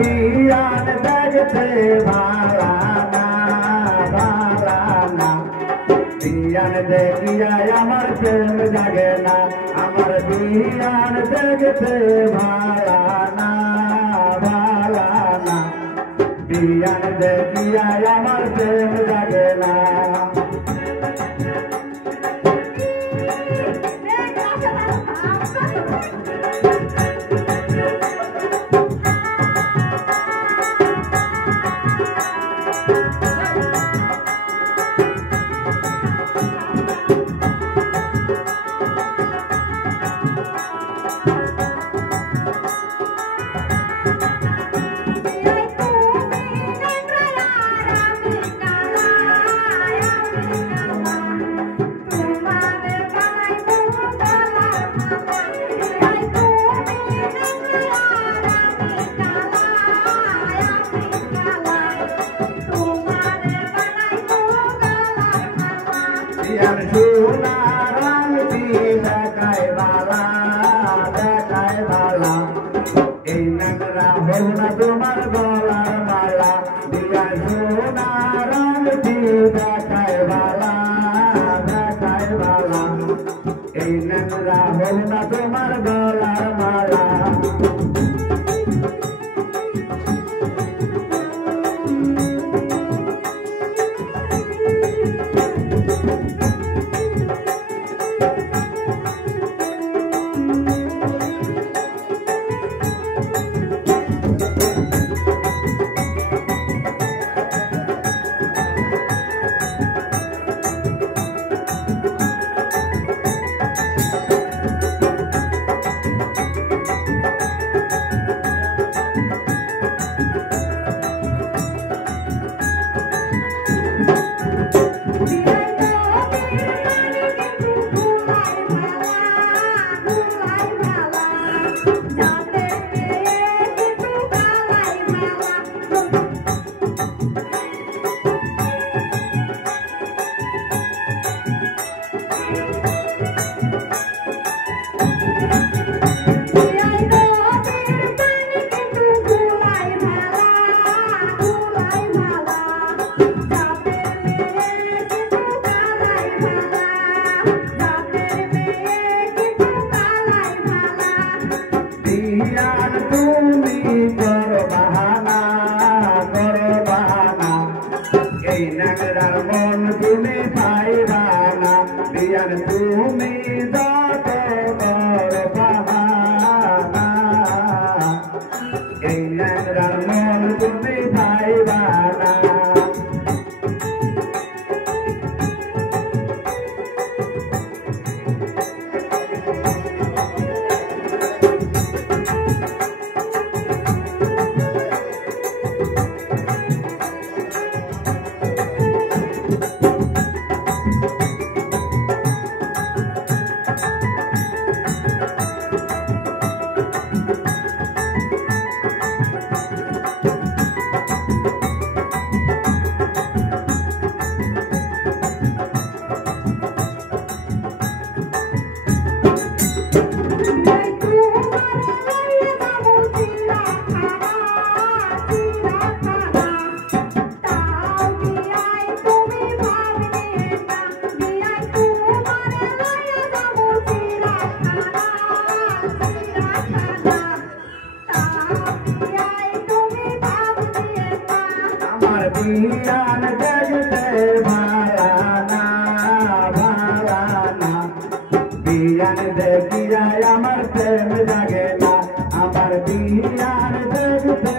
बियान देखते भाला ना बियान देखिया আমার প্রেম জাগে না আমার বিয়ান দেখতে ভালা না বিয়ান দেখিয়া আমার প্রেম জাগে না তোমার গলার মালা দিয়া সোনা রঙ দেখায় বালা এই নোংরা হল না তোমার গলার মালা মন তুমি পাইবা না বিয়ান তুমি যত বড় বাহানা এই ন্যাংরার মন তুমি পাইবা না बियान देखते भाला ना बियान देखिया আমার প্রেম জাগে না আমার বিয়ান দেখতে